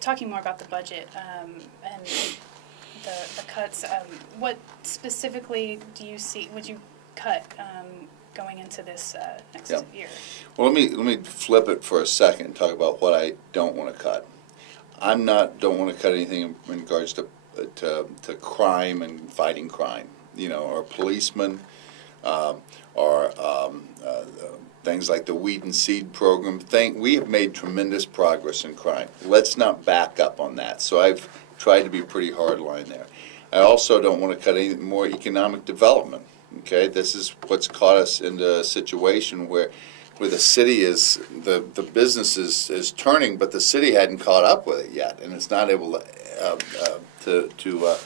Talking more about the budget and the cuts, what specifically do you see, would you cut going into this next year? Well, let me flip it for a second and talk about what I don't want to cut. Don't want to cut anything in regards to crime and fighting crime. You know, or policemen, or things like the weed and seed program. We have made tremendous progress in crime. Let's not back up on that. So I've tried to be pretty hardline there. I also don't want to cut any more economic development. Okay, this is what's caught us into a situation where the city is the business is turning, but the city hadn't caught up with it yet, and it's not able to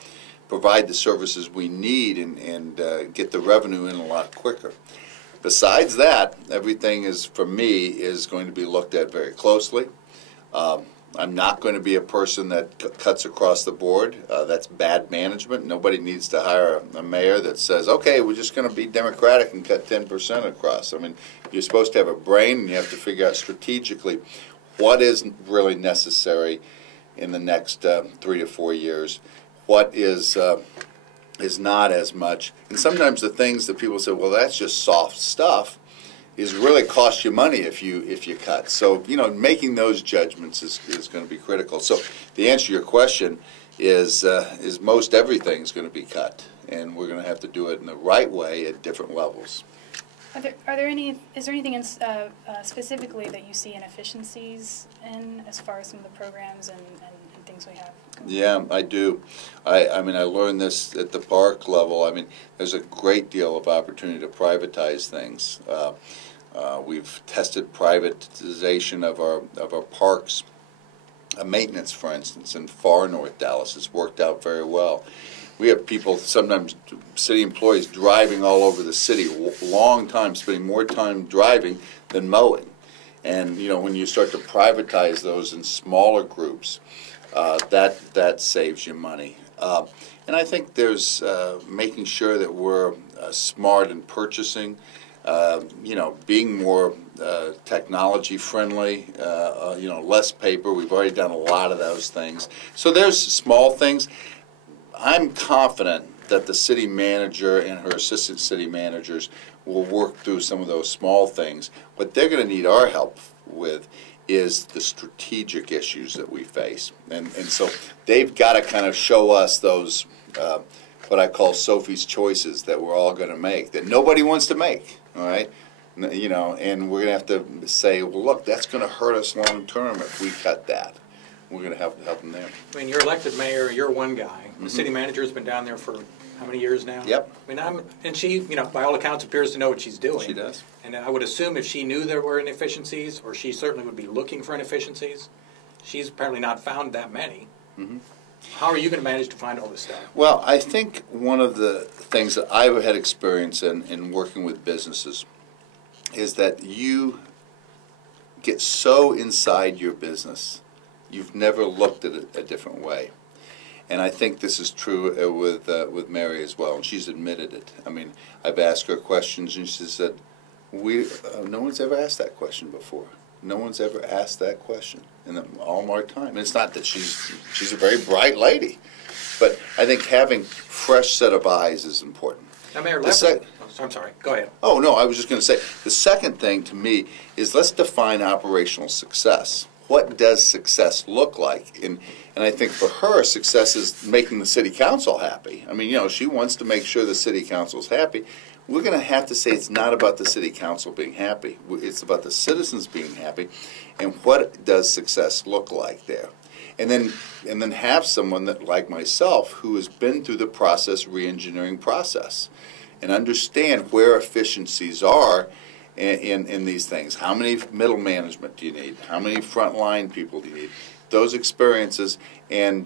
provide the services we need and get the revenue in a lot quicker. Besides that, everything for me is going to be looked at very closely. I'm not going to be a person that cuts across the board. That's bad management. Nobody needs to hire a mayor that says, okay, we're just going to be democratic and cut 10% across. I mean, you're supposed to have a brain, and you have to figure out strategically what is really necessary in the next 3 to 4 years, what is not as much. And sometimes the things that people say, well, that's just soft stuff, is really cost you money if you cut. So, you know, making those judgments is going to be critical. So the answer to your question is most everything is going to be cut, and we're going to have to do it in the right way at different levels. Is there anything specifically that you see inefficiencies in as far as some of the programs and things we have? Yeah, I do. I mean, I learned this at the park level. I mean, there's a great deal of opportunity to privatize things. We've tested privatization of our parks, maintenance, for instance, in far north Dallas. It's worked out very well. We have people, sometimes city employees, driving all over the city, long time, spending more time driving than mowing. And, you know, when you start to privatize those in smaller groups, that saves you money. And I think there's making sure that we're smart in purchasing, you know, being more technology friendly, you know, less paper. We've already done a lot of those things. So there's small things. I'm confident that the city manager and her assistant city managers will work through some of those small things. What they're going to need our help with is the strategic issues that we face. And so they've got to kind of show us those, what I call Sophie's choices that we're all going to make, that nobody wants to make, all right? You know, and we're going to have to say, well, look, that's going to hurt us long term if we cut that. We're going to have to help them there. I mean, you're elected mayor, you're one guy. The city manager's been down there for how many years now? Yep. I mean, and she, you know, by all accounts, appears to know what she's doing. She does. And I would assume if she knew there were inefficiencies, or she certainly would be looking for inefficiencies, she's apparently not found that many. Mm-hmm. How are you going to manage to find all this stuff? Well, I think one of the things that I've had experience in working with businesses is that you get so inside your business, you've never looked at it a different way. And I think this is true with Mary as well, and she's admitted it. I mean, I've asked her questions, and she said, no one's ever asked that question before. No one's ever asked that question in all of our time. And it's not that she's a very bright lady, but I think having fresh set of eyes is important. Now, Mayor Leppert, I'm sorry, go ahead. Oh, no, I was just going to say, the second thing to me is let's define operational success. What does success look like? And I think for her, success is making the city council happy. I mean, you know, she wants to make sure the city council's happy. We're going to have to say it's not about the city council being happy. It's about the citizens being happy. And what does success look like there? And then have someone that, like myself, who has been through the re-engineering process, and understand where efficiencies are in these things. How many middle management do you need? How many frontline people do you need? Those experiences, and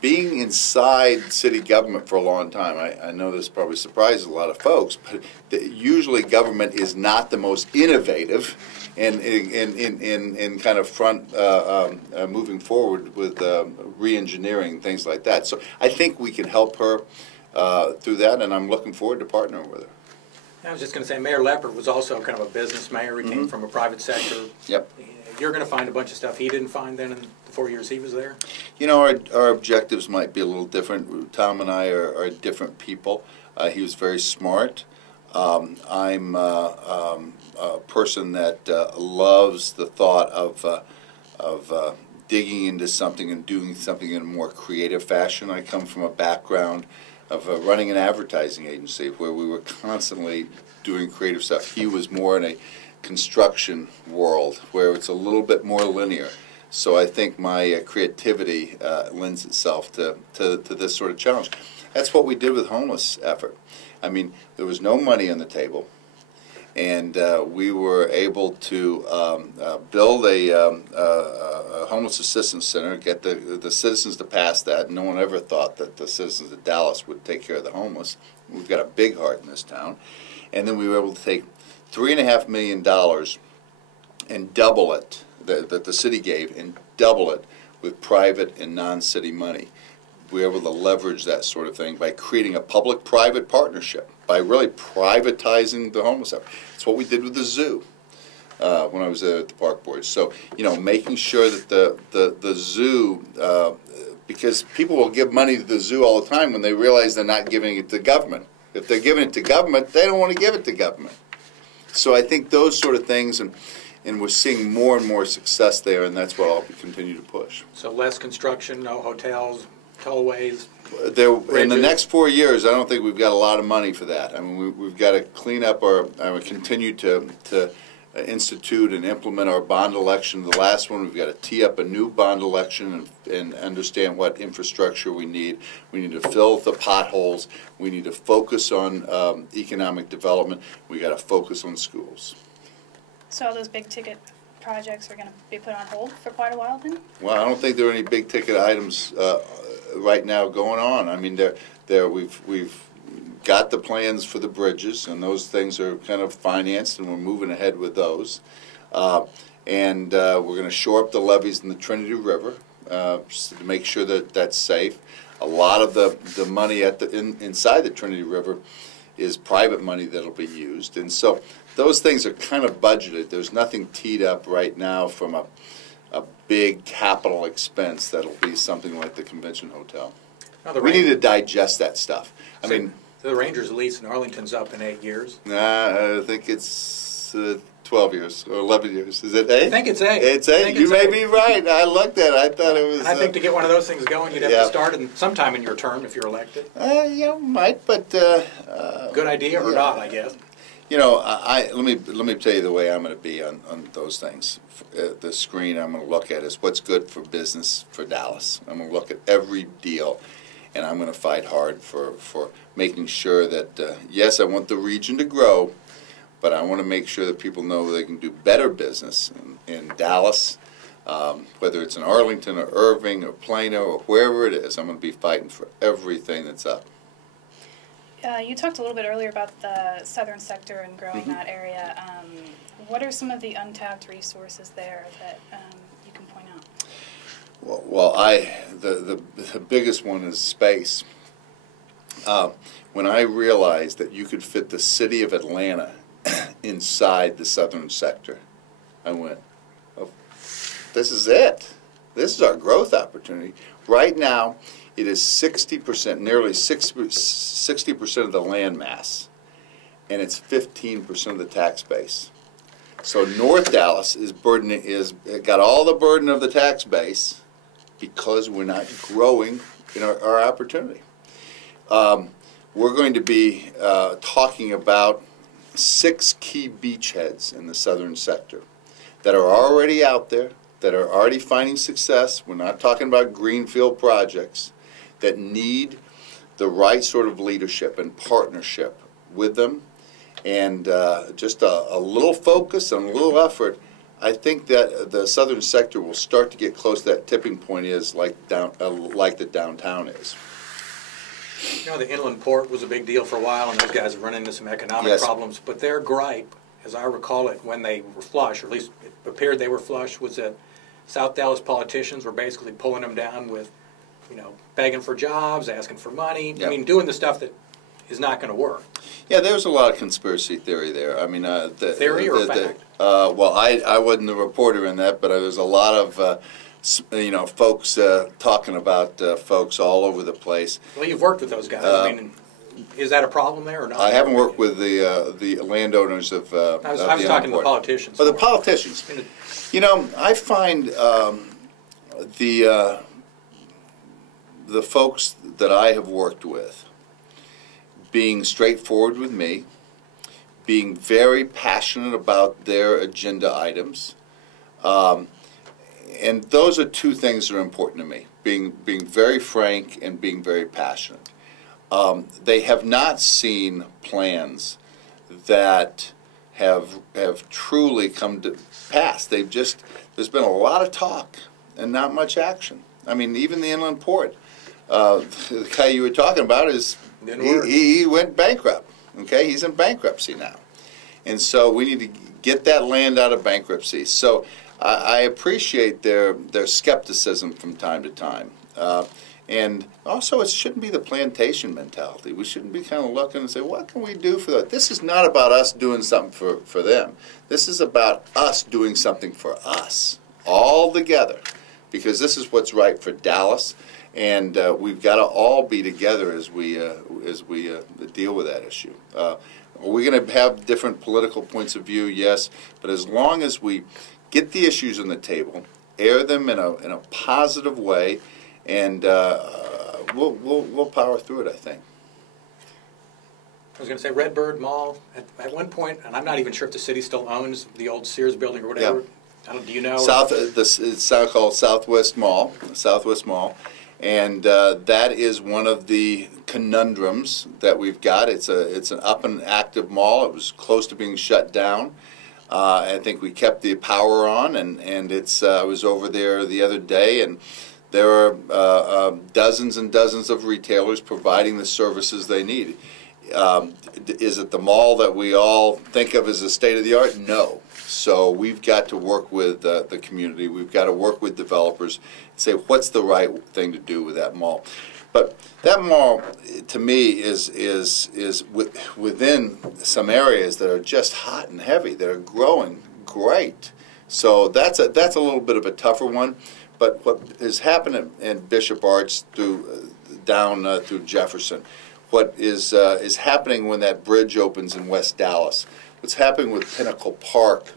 being inside city government for a long time, I know this probably surprises a lot of folks, but usually government is not the most innovative in kind of front moving forward with re-engineering, things like that. So I think we can help her through that, and I'm looking forward to partnering with her. I was just going to say, Mayor Leppert was also kind of a business mayor. He came from a private sector. Yep. You're going to find a bunch of stuff he didn't find then in the 4 years he was there. You know, our objectives might be a little different. Tom and I are different people. He was very smart. I'm a person that loves the thought of digging into something and doing something in a more creative fashion. I come from a background of running an advertising agency where we were constantly doing creative stuff. He was more in a construction world where it's a little bit more linear. So I think my creativity lends itself to this sort of challenge. That's what we did with homeless effort. I mean, there was no money on the table, and we were able to build a homeless assistance center, get the citizens to pass that. No one ever thought that the citizens of Dallas would take care of the homeless. We've got a big heart in this town. And then we were able to take $3.5 million and double it, that the city gave, and double it with private and non-city money. We were able to leverage that sort of thing by creating a public-private partnership, by really privatizing the homeless effort. It's what we did with the zoo when I was at the park board. So, you know, making sure that the zoo, because people will give money to the zoo all the time when they realize they're not giving it to government. If they're giving it to government, they don't want to give it to government. So I think those sort of things, and we're seeing more and more success there, and that's what I'll continue to push. So less construction, no hotels, tollways. In the next 4 years, I don't think we've got a lot of money for that. I mean, we've got to clean up continue to institute and implement our bond election. The last one, we've got to tee up a new bond election and understand what infrastructure we need. We need to fill the potholes. We need to focus on economic development. We got to focus on schools. So all those big ticket projects are going to be put on hold for quite a while then? Well, I don't think there are any big ticket items right now going on. I mean, we've got the plans for the bridges, and those things are kind of financed, and we're moving ahead with those. And we're going to shore up the levees in the Trinity River to make sure that that's safe. A lot of the money inside the Trinity River is private money that'll be used, and so those things are kind of budgeted. There's nothing teed up right now from a big capital expense that'll be something like the convention hotel. We need to digest that stuff. I mean, the Rangers lease in Arlington's up in 8 years. I think it's 12 years or 11 years. Is it 8? I think it's 8. It's 8. You may be right. I looked at it. I thought it was. And I think to get one of those things going, you'd have to start sometime in your term if you're elected. Yeah, might, but good idea or not, I guess. You know, let me tell you the way I'm going to be on those things. The screen I'm going to look at is what's good for business for Dallas. I'm going to look at every deal, and I'm going to fight hard for making sure that, yes, I want the region to grow, but I want to make sure that people know they can do better business in Dallas, whether it's in Arlington or Irving or Plano or wherever it is. I'm going to be fighting for everything that's up. You talked a little bit earlier about the southern sector and growing that area. What are some of the untapped resources there that you can point out? Well, the biggest one is space. When I realized that you could fit the city of Atlanta inside the southern sector, I went, oh, this is it. This is our growth opportunity. Right now, it is 60%, nearly 60% of the land mass, and it's 15% of the tax base. So North Dallas is got all the burden of the tax base because we're not growing in our opportunity. We're going to be talking about 6 key beachheads in the southern sector that are already out there, that are already finding success. We're not talking about greenfield projects that need the right sort of leadership and partnership with them, and just a little focus and a little effort. I think that the southern sector will start to get close to that tipping point is like the downtown is. You know, the inland port was a big deal for a while, and those guys run into some economic problems. But their gripe, as I recall it, when they were flush, or at least it appeared they were flush, was that South Dallas politicians were basically pulling them down with, you know, begging for jobs, asking for money. Yep. I mean, doing the stuff that is not going to work. Yeah, there's a lot of conspiracy theory there. I mean, theory or fact? Well, I wasn't the reporter in that, but there's a lot of folks talking about folks all over the place. Well, you've worked with those guys. I mean, is that a problem there or not? I haven't worked with the landowners of. I was talking to the politicians. But the politicians, I find the folks that I have worked with being straightforward with me, being very passionate about their agenda items, and those are two things that are important to me: being very frank and being very passionate. They have not seen plans that have truly come to pass. There's been a lot of talk and not much action. I mean, even the inland port, the guy you were talking about he went bankrupt. Okay, he's in bankruptcy now, and so we need to get that land out of bankruptcy. So I appreciate their skepticism from time to time. And also, it shouldn't be the plantation mentality. We shouldn't be kind of looking and say, what can we do for that? This is not about us doing something for them. This is about us doing something for us, all together, because this is what's right for Dallas, and we've got to all be together as we deal with that issue. Are we going to have different political points of view? Yes, but as long as we get the issues on the table, air them in a positive way, and we'll power through it, I think. I was going to say Redbird Mall at one point, and I'm not even sure if the city still owns the old Sears building or whatever. Yeah. Do you know? It's called Southwest Mall, and that is one of the conundrums that we've got. It's an up and active mall. It was close to being shut down. I think we kept the power on, and I was over there the other day, and there are dozens and dozens of retailers providing the services they need. Is it the mall that we all think of as a state-of-the-art? No. So we've got to work with the community. We've got to work with developers and say, what's the right thing to do with that mall? But that mall, to me, is within some areas that are just hot and heavy, that are growing great. So that's a little bit of a tougher one. But what has happened in Bishop Arts down through Jefferson, what is happening when that bridge opens in West Dallas, what's happening with Pinnacle Park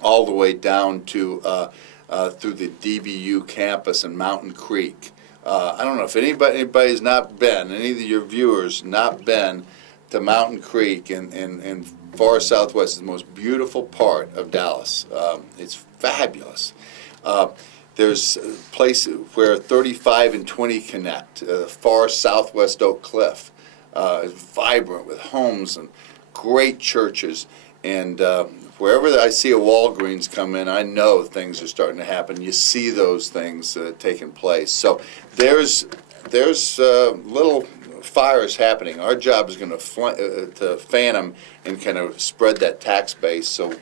all the way down to through the DBU campus and Mountain Creek. I don't know if anybody's not been, any of your viewers not been to Mountain Creek in far southwest, is the most beautiful part of Dallas. It's fabulous. There's a place where 35 and 20 connect, far southwest Oak Cliff. It's vibrant with homes and great churches. And wherever I see a Walgreens come in, I know things are starting to happen. You see those things taking place. So there's little fires happening. Our job is going to fan them and kind of spread that tax base so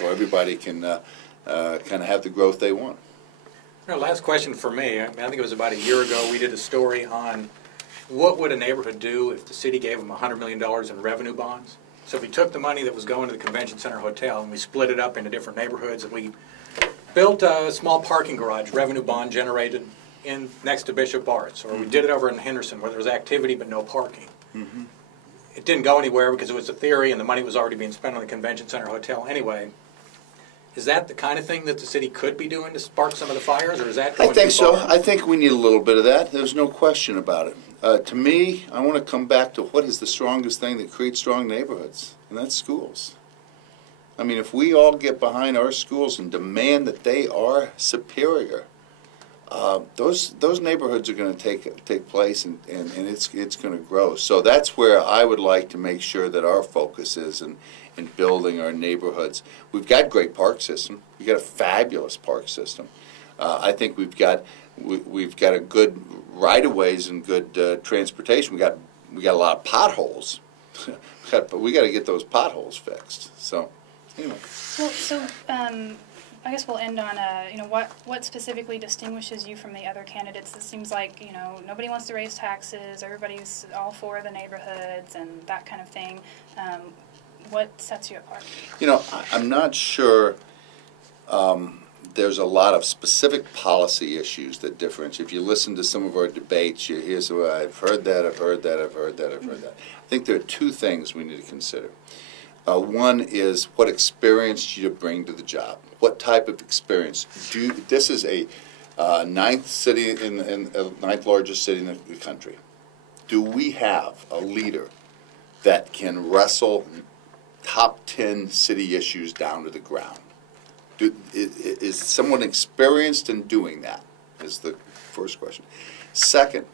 everybody can kind of have the growth they want. Last question for me. I think it was about a year ago we did a story on what would a neighborhood do if the city gave them $100 million in revenue bonds. So if we took the money that was going to the Convention Center Hotel and we split it up into different neighborhoods and we built a small parking garage, revenue bond generated next to Bishop Arts, or we did it over in Henderson where there was activity but no parking. Mm-hmm. It didn't go anywhere because it was a theory and the money was already being spent on the Convention Center Hotel anyway. Is that the kind of thing that the city could be doing to spark some of the fires, or is that going I think too far? so. I think we need a little bit of that. There's no question about it. To me, I want to come back to what is the strongest thing that creates strong neighborhoods, and that's schools. I mean, if we all get behind our schools and demand that they are superior, those neighborhoods are going to take place, and it's going to grow. So that's where I would like to make sure that our focus is in building our neighborhoods. We've got a great park system. We've got a fabulous park system. I think we've got a good right-of-ways and good transportation. We got a lot of potholes, but we got to get those potholes fixed. So anyway. Well, so I guess we'll end on what specifically distinguishes you from the other candidates? It seems like nobody wants to raise taxes. Everybody's all for the neighborhoods and that kind of thing. What sets you apart? I'm not sure. There's a lot of specific policy issues that differentiate. If you listen to some of our debates, you hear, so I've heard that, I've heard that, I've heard that, I've heard that. I think there are two things we need to consider. One is what experience you bring to the job. What type of experience? This is a ninth largest city in the country. Do we have a leader that can wrestle top 10 city issues down to the ground? Is someone experienced in doing that? Is the first question. Second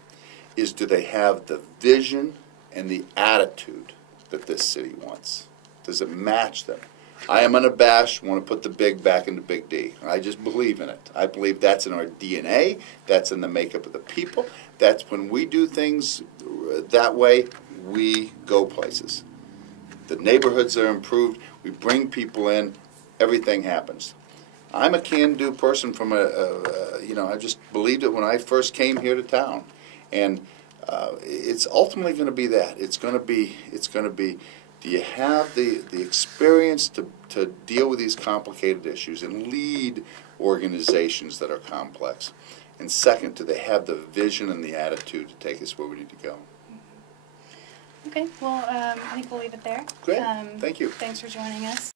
is, do they have the vision and the attitude that this city wants? Does it match them? I am unabashed, want to put the big back into Big D. I just believe in it. I believe that's in our DNA. That's in the makeup of the people. That's when we do things that way, we go places. The neighborhoods are improved. We bring people in. Everything happens. I'm a can-do person from I just believed it when I first came here to town. And it's ultimately going to be that. It's going to be, do you have the experience to deal with these complicated issues and lead organizations that are complex? And second, do they have the vision and the attitude to take us where we need to go? Okay, well, I think we'll leave it there. Great, thank you. Thanks for joining us.